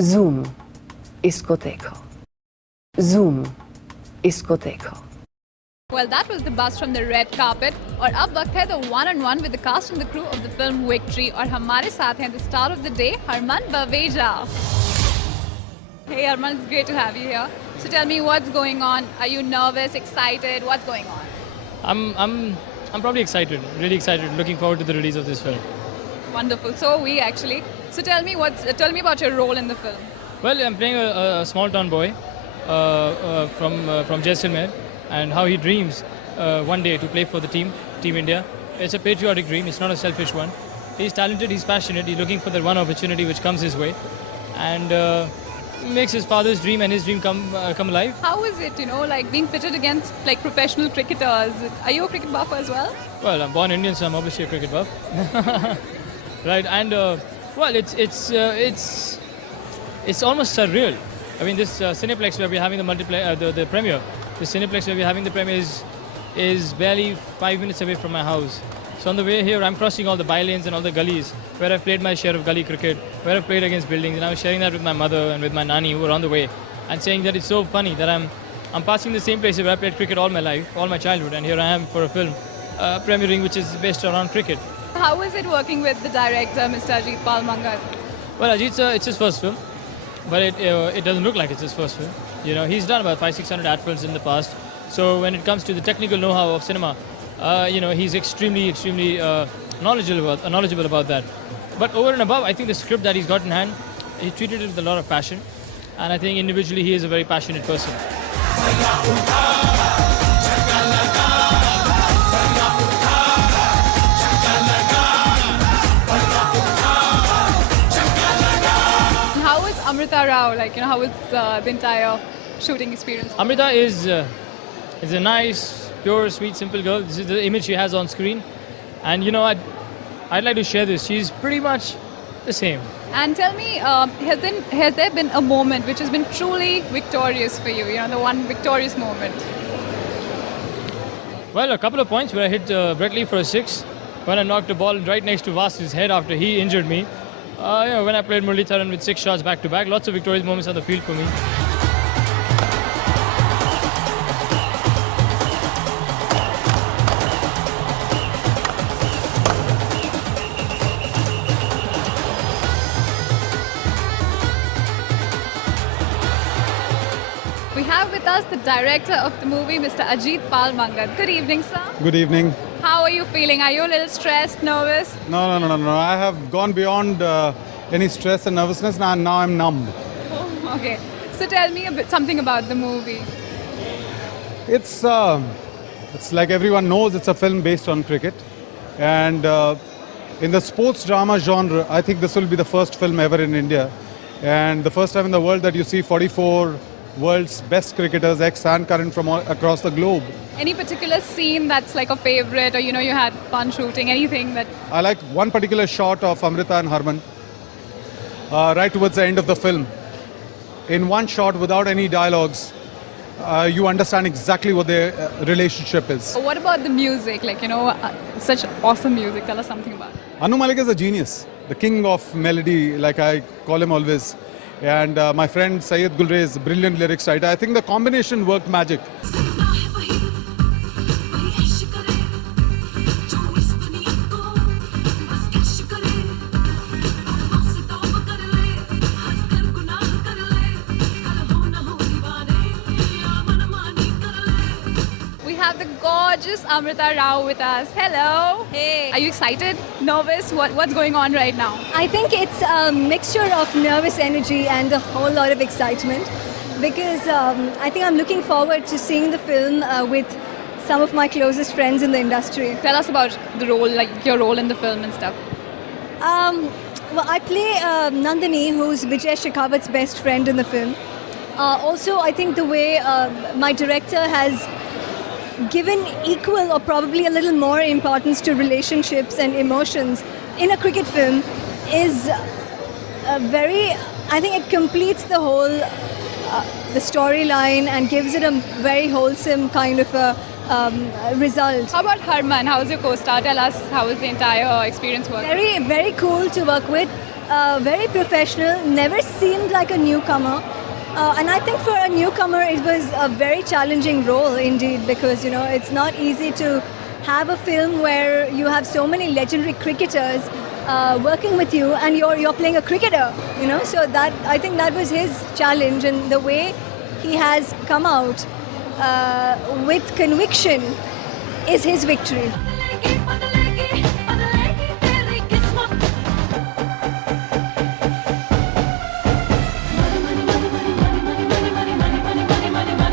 Zoom, इसको Zoom, इसको Well, that was the buzz from the red carpet. और अब वक्त है the one-on-one with the cast and the crew of the film Victory. और हमारे साथ हैं the star of the day, Harman Baweja. Hey Harman, it's great to have you here. So tell me what's going on. Are you nervous, excited? What's going on? I'm probably excited, really excited, looking forward to the release of this film. Wonderful. So are we actually. So tell me about your role in the film. Well, I'm playing a small town boy from Jaisalmer, and how he dreams one day to play for the Team India. It's a patriotic dream. It's not a selfish one. He's talented. He's passionate. He's looking for that one opportunity which comes his way, and makes his father's dream and his dream come alive. How is it, like being pitted against like professional cricketers? Are you a cricket buff as well? Well, I'm born Indian, so I'm obviously a cricket buff. Right, and well, it's almost surreal. I mean, this Cineplex where we're having the premiere, the Cineplex where we're having the premiere is barely 5 minutes away from my house. So on the way here, I'm crossing all the by-lanes and all the gullies where I've played my share of gully cricket, where I've played against buildings, and I was sharing that with my mother and with my nanny who were on the way, and saying that it's so funny that I'm passing the same places where I played cricket all my life, all my childhood, and here I am for a film premiering which is based around cricket. How is it working with the director, Mr. Ajit Pal Mangad? Well, Ajit, it's his first film, but it doesn't look like it's his first film. He's done about 500-600 ad films in the past. So when it comes to the technical know-how of cinema, he's extremely knowledgeable about that. But over and above, I think the script that he's got in hand, he treated it with a lot of passion, and I think individually he is a very passionate person. How is Amrita Rao? How was the entire shooting experience? Amrita is a nice, pure, sweet, simple girl. This is the image she has on screen, and I'd like to share this. She's pretty much the same. And tell me, has there been a moment which has been truly victorious for you? The one victorious moment. Well, a couple of points where I hit Brett Lee for a 6, when I knocked a ball right next to Vas's head after he injured me. When I played Muralitharan with 6 shots back to back, lots of victorious moments on the field for me. We have with us the director of the movie, Mr. Ajit Pal Mangad. Good evening, sir. Good evening. How are you feeling? Are you a little stressed, nervous? No. I have gone beyond any stress and nervousness, and now I'm numb. Oh, okay. So tell me something about the movie. It's like everyone knows, it's a film based on cricket. And in the sports drama genre, I think this will be the first film ever in India. And the first time in the world that you see 44 world's best cricketers, ex and current, from all across the globe. Any particular scene that's like a favorite, or you had fun shooting, anything that... I like one particular shot of Amrita and Harman right towards the end of the film. In one shot, without any dialogues, you understand exactly what their relationship is. What about the music? Such awesome music. Tell us something about it. Anu Malik is a genius, the king of melody, like I call him always. And my friend Syed Gulrez, brilliant lyrics writer. I think the combination worked magic. We have the gorgeous Amrita Rao with us. Hello. Hey. Are you excited? Nervous? What's going on right now? I think it's a mixture of nervous energy and a whole lot of excitement because I think I'm looking forward to seeing the film with some of my closest friends in the industry. Tell us about the role, your role in the film and stuff. Well, I play Nandini, who's Vijay Shekhawat's best friend in the film. Also, I think the way my director has given equal or probably a little more importance to relationships and emotions in a cricket film is I think it completes the whole the storyline and gives it a very wholesome kind of a result. How about Harman? How was your co-star? Tell us how was the entire experience working? Very, very cool to work with. very professional, never seemed like a newcomer. And I think for a newcomer, it was a very challenging role indeed, because it's not easy to have a film where you have so many legendary cricketers working with you, and you're playing a cricketer. So that, I think that was his challenge, and the way he has come out with conviction is his victory.